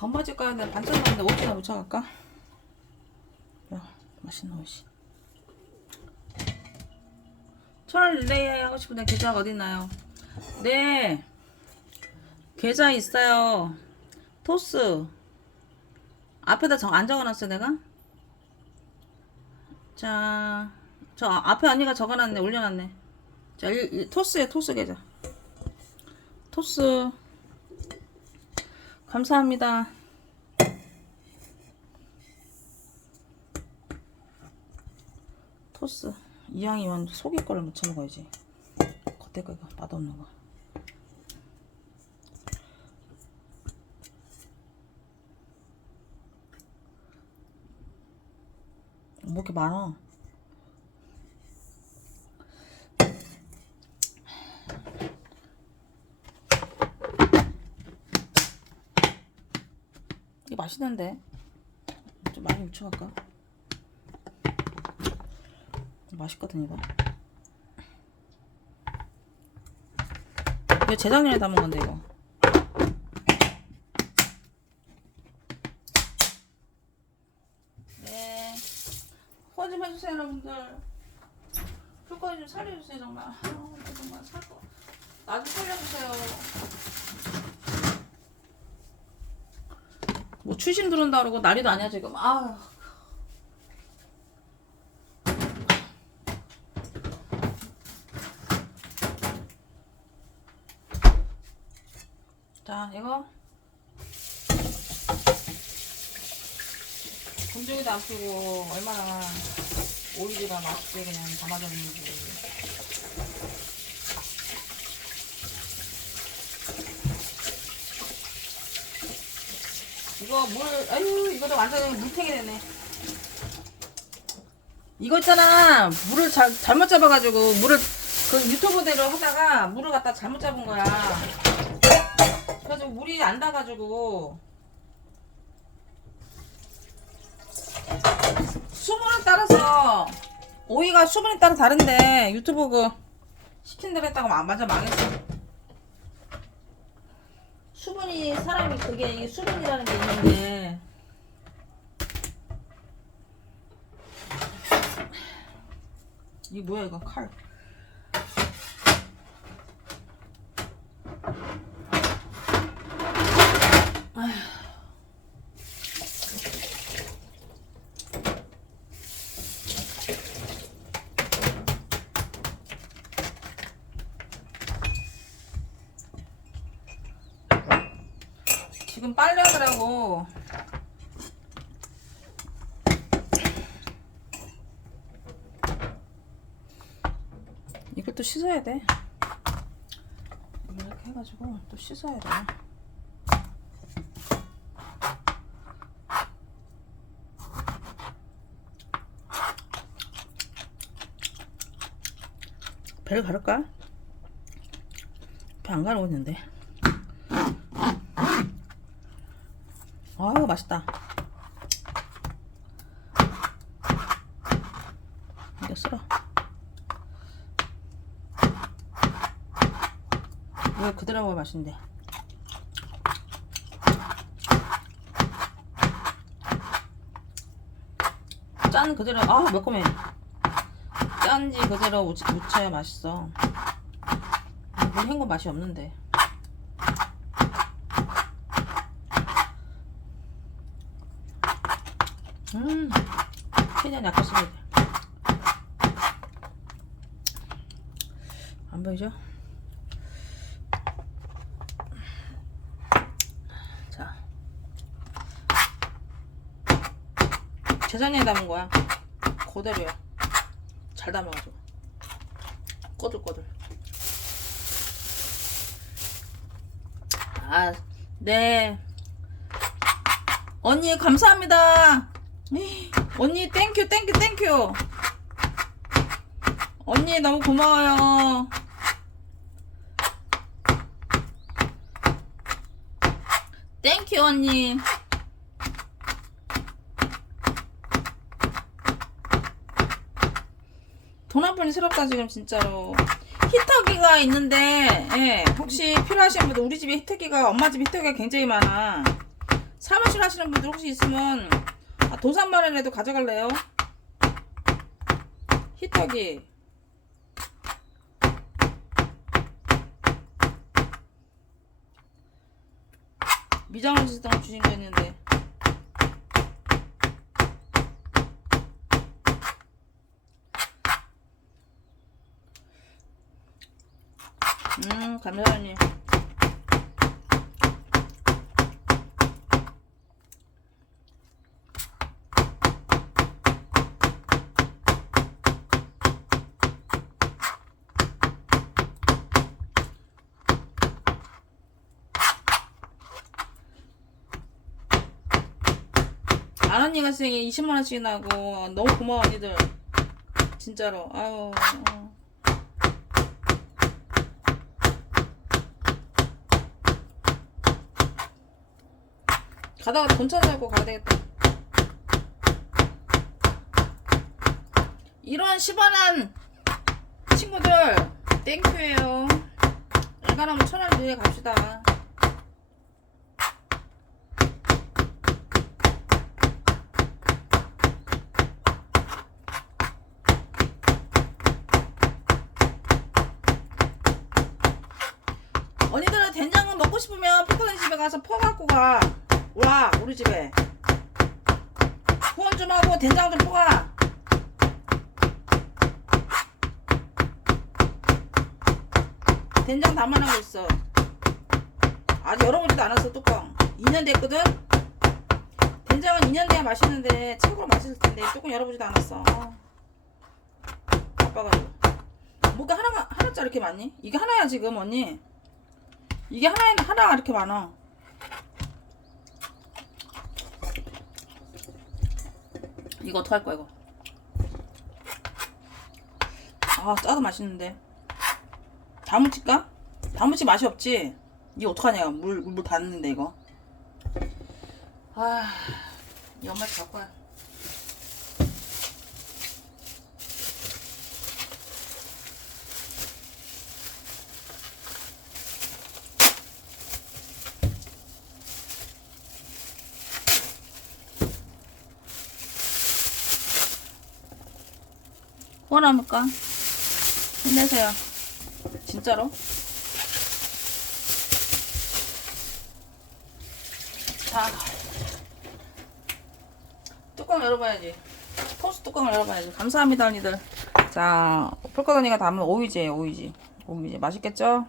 엄마 집 가는데 반찬 먹는데 옷이나 묻혀갈까? 야 맛있는 옷이. 철 릴레이 하고 싶은데 계좌가 어디 있나요? 네. 계좌 있어요. 토스. 앞에다 정, 안 적어놨어 내가? 자, 저 앞에 언니가 적어놨네 올려놨네. 자 일, 일, 토스에 토스 계좌. 토스 감사합니다. 토스. 이왕이면 속이 거를 묻혀 먹어야지. 겉에 거 이거 맛없는 거. 뭐 이렇게 많아 이게 맛있는데. 좀 많이 묻혀갈까? 맛있거든 이거. 이거 재작년에 담은 건데 이거. 네. 후원 좀 해주세요 여러분들. 풀거리 좀 살려주세요 정말. 아, 나 정말 살거. 나좀 살려주세요 뭐 출신 들어온다 그러고 난리도 아니야 지금. 아휴 자 이거. 건조기도 안 피고 얼마나 오일이가 맛있게 그냥 담아졌는지 이거 물 아유 이거도 완전 물탱이 되네. 이거 있잖아. 물을 잘, 잘못 잡아가지고 물을 그 유튜브대로 하다가 물을 갖다 잘못 잡은 거야. 그래가지고 물이 안 닿아가지고. 수분에 따라서 오이가 수분에 따라 다른데 유튜브 그 시킨 대로 마- 완전 망했어 수분이 사람이 그게 수분이라는 게 있는데. 이게 뭐야 이거 칼 지금 빨래 하느라고. 이걸 또 씻어야 돼. 이렇게 해가지고 또 씻어야 돼. 배를 가를까? 배 안 가르고 있는데 아유 맛있다. 이거 쓸어. 이거 그대로 먹으면 맛있는데. 짠 그대로 아 매콤해. 짠지 그대로 묻- 묻혀야 맛있어. 물 헹궈 맛이 없는데 음, 최대한 약간 돼. 안 보이죠? 자. 재작년에 담은 거야. 그대로야. 잘 담아가지고. 꼬들꼬들. 아, 네. 언니, 감사합니다. 언니 땡큐 땡큐 땡큐 언니 너무 고마워요. 땡큐 언니. 돈한 푼이 새롭다 지금 진짜로. 히터기가 있는데 예, 혹시 필요하신 분들 우리 집에 히터기가 엄마 집에 히터기가 굉장히 많아. 사무실 하시는 분들 혹시 있으면 아, 도산마늘이라도 가져갈래요? 히터기. 미장원 지당 주신 거 있는데. 음 감사합니다 만 언니 가생이 20만 원씩 나고 너무 고마워 언니들. 진짜로. 아유 어. 가다가 돈 찾아고 가야 되겠다. 이런 시원한 친구들 땡큐예요. 일간하면 천원 뒤에 갑시다 언니들은 된장은 먹고 싶으면 포커네 집에 가서 퍼 갖고 가. 와, 우리 집에. 후원 좀 하고 된장 좀 퍼가. 된장 담아놓고 있어. 아직 열어보지도 않았어, 뚜껑. 2년 됐거든? 된장은 2년 돼야 맛있는데, 최고로 맛있을 텐데, 뚜껑 열어보지도 않았어. 어. 아빠가지고. 뭐가 하나가, 하나짜리 이렇게 많니? 이게 하나야, 지금, 언니. 이게 하나에 하나가 이렇게 많아. 이거 어떡할 거야 이거? 아 짜도 맛있는데. 다 묻힐까? 다 묻히 맛이 없지. 이게 어떡하냐? 물 물 닿는데 이거. 아, 이 엄마 갖고 와. 후원합니까? 힘내세요. 진짜로? 자, 뚜껑 열어봐야지. 토스 뚜껑을 열어봐야지. 감사합니다, 언니들. 자, 폴컷 언니가 담은 오이지예요, 오이지. 오이지. 맛있겠죠?